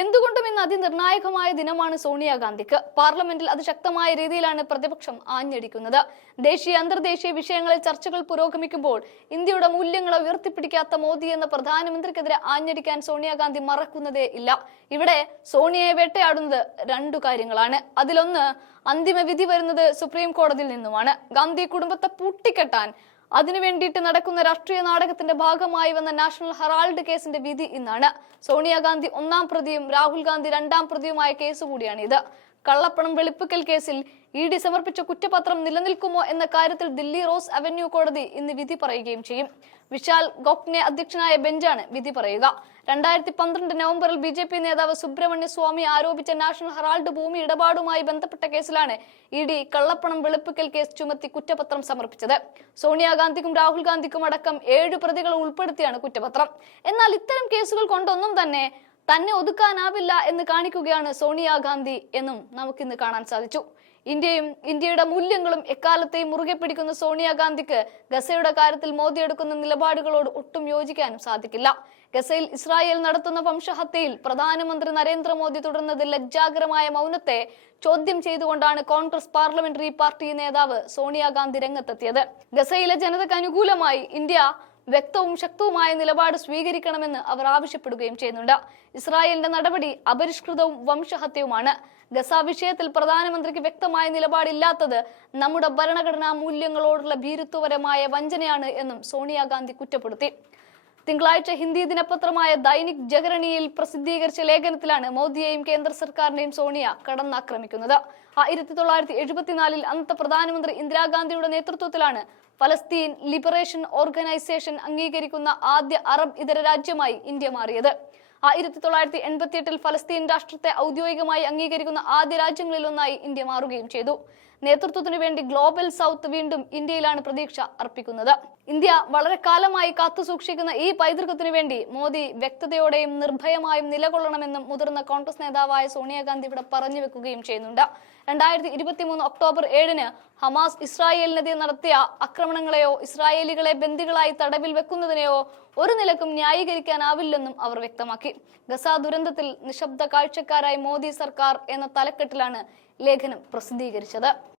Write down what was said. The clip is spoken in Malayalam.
എന്തുകൊണ്ടും ഇന്ന് അതിനിർണായകമായ ദിനമാണ് സോണിയാഗാന്ധിക്ക്. പാർലമെന്റിൽ അത് ശക്തമായ രീതിയിലാണ് പ്രതിപക്ഷം ആഞ്ഞടിക്കുന്നത്. ദേശീയ അന്തർദേശീയ വിഷയങ്ങളിൽ ചർച്ചകൾ പുരോഗമിക്കുമ്പോൾ ഇന്ത്യയുടെ മൂല്യങ്ങളെ ഉയർത്തിപ്പിടിക്കാത്ത മോദി എന്ന പ്രധാനമന്ത്രിക്കെതിരെ ആഞ്ഞടിക്കാൻ സോണിയാഗാന്ധി മറക്കുന്നതേ ഇല്ല. ഇവിടെ സോണിയയെ വേട്ടയാടുന്നത് രണ്ടു കാര്യങ്ങളാണ്. അതിലൊന്ന്, അന്തിമ വിധി വരുന്നത് സുപ്രീം കോടതിയിൽ നിന്നുമാണ്. ഗാന്ധി കുടുംബത്തെ പൂട്ടിക്കെട്ടാൻ അതിനു വേണ്ടിയിട്ട് നടക്കുന്ന രാഷ്ട്രീയ നാടകത്തിന്റെ ഭാഗമായി വന്ന നാഷണൽ ഹെറാൾഡ് കേസിന്റെ വിധി ഇന്നാണ്. സോണിയാഗാന്ധി ഒന്നാം പ്രതിയും രാഹുൽ ഗാന്ധി രണ്ടാം പ്രതിയുമായ കേസ് കൂടിയാണ് ഇത്. കള്ളപ്പണം വെളുപ്പിക്കൽ കേസിൽ ഇഡി സമർപ്പിച്ച കുറ്റപത്രം നിലനിൽക്കുമോ എന്ന കാര്യത്തിൽ ദില്ലി റോസ് അവന്യൂ കോടതി ഇന്ന് വിധി പറയുകയും ചെയ്യും. വിശാൽ ഗോഖ്നെ അധ്യക്ഷനായ ബെഞ്ചാണ് വിധി പറയുക. 2012 നവംബറിൽ BJP നേതാവ് സുബ്രഹ്മണ്യ സ്വാമി ആരോപിച്ച നാഷണൽ ഹെറാൾഡ് ഭൂമി ഇടപാടുമായി ബന്ധപ്പെട്ട കേസിലാണ് ഇഡി കള്ളപ്പണം വെളുപ്പിക്കൽ കേസ് ചുമത്തി കുറ്റപത്രം സമർപ്പിച്ചത്. സോണിയാഗാന്ധിക്കും രാഹുൽ ഗാന്ധിക്കും അടക്കം 7 പ്രതികൾ ഉൾപ്പെടുത്തിയാണ് കുറ്റപത്രം. എന്നാൽ ഇത്തരം കേസുകൾ കൊണ്ടൊന്നും തന്നെ ഒതുക്കാനാവില്ല എന്ന് കാണിക്കുകയാണ് സോണിയാഗാന്ധി എന്നും നമുക്കിന്ന് കാണാൻ സാധിച്ചു. ഇന്ത്യയുടെ മൂല്യങ്ങളും എക്കാലത്തെയും മുറുകെ പിടിക്കുന്ന സോണിയാഗാന്ധിക്ക് ഗസയുടെ കാര്യത്തിൽ മോദി എടുക്കുന്ന നിലപാടുകളോട് ഒട്ടും യോജിക്കാനും സാധിക്കില്ല. ഗസയിൽ ഇസ്രായേൽ നടത്തുന്ന വംശഹത്യയിൽ പ്രധാനമന്ത്രി നരേന്ദ്രമോദി തുടർന്നത് ലജ്ജാകരമായ മൗനത്തെ ചോദ്യം ചെയ്തുകൊണ്ടാണ് കോൺഗ്രസ് പാർലമെന്ററി പാർട്ടി നേതാവ് സോണിയാഗാന്ധി രംഗത്തെത്തിയത്. ഗസയിലെ ജനതയ്ക്ക് അനുകൂലമായി ഇന്ത്യ വ്യക്തവും ശക്തവുമായ നിലപാട് സ്വീകരിക്കണമെന്ന് അവർ ആവശ്യപ്പെടുകയും ചെയ്യുന്നുണ്ട്. ഇസ്രായേലിന്റെ നടപടി അപരിഷ്കൃതവും വംശഹത്യവുമാണ്. ഗസ വിഷയത്തിൽ പ്രധാനമന്ത്രിക്ക് വ്യക്തമായ നിലപാടില്ലാത്തത് നമ്മുടെ ഭരണഘടനാ മൂല്യങ്ങളോടുള്ള ഭീരുത്വപരമായ വഞ്ചനയാണ് എന്നും സോണിയാഗാന്ധി കുറ്റപ്പെടുത്തി. തിങ്കളാഴ്ച ഹിന്ദി ദിനപത്രമായ ദൈനിക് ജഗരണിയിൽ പ്രസിദ്ധീകരിച്ച ലേഖനത്തിലാണ് മോദിയെയും കേന്ദ്ര സർക്കാരിനെയും സോണിയ കടന്നാക്രമിക്കുന്നത്. 1974 അന്നത്തെ പ്രധാനമന്ത്രി ഇന്ദിരാഗാന്ധിയുടെ നേതൃത്വത്തിലാണ് ഫലസ്തീൻ ലിബറേഷൻ ഓർഗനൈസേഷൻ അംഗീകരിക്കുന്ന ആദ്യ അറബ് ഇതര രാജ്യമായി ഇന്ത്യ മാറിയത്. 1988 ഫലസ്തീൻ രാഷ്ട്രത്തെ ഔദ്യോഗികമായി അംഗീകരിക്കുന്ന ആദ്യ രാജ്യങ്ങളിലൊന്നായി ഇന്ത്യ മാറുകയും ചെയ്തു. നേതൃത്വത്തിനു വേണ്ടി ഗ്ലോബൽ സൗത്ത് വീണ്ടും ഇന്ത്യയിലാണ് പ്രതീക്ഷ അർപ്പിക്കുന്നത്. ഇന്ത്യ വളരെ കാലമായി കാത്തുസൂക്ഷിക്കുന്ന ഈ പൈതൃകത്തിനു വേണ്ടി മോദി വ്യക്തതയോടെയും നിർഭയമായും നിലകൊള്ളണമെന്നും മുതിർന്ന കോൺഗ്രസ് നേതാവായ സോണിയാഗാന്ധി ഇവിടെ പറഞ്ഞു വെക്കുകയും ചെയ്യുന്നുണ്ട്. 2023 ഒക്ടോബർ 7 ഹമാസ് ഇസ്രായേലിനെതിരെ നടത്തിയ ആക്രമണങ്ങളെയോ ഇസ്രായേലികളെ ബന്ദികളായി തടവിൽ വെക്കുന്നതിനെയോ ഒരു നിലക്കും ന്യായീകരിക്കാനാവില്ലെന്നും അവർ വ്യക്തമാക്കി. ഗസ ദുരന്തത്തിൽ നിശബ്ദ കാഴ്ചക്കാരായി മോദി സർക്കാർ എന്ന തലക്കെട്ടിലാണ് ലേഖനം പ്രസിദ്ധീകരിച്ചത്.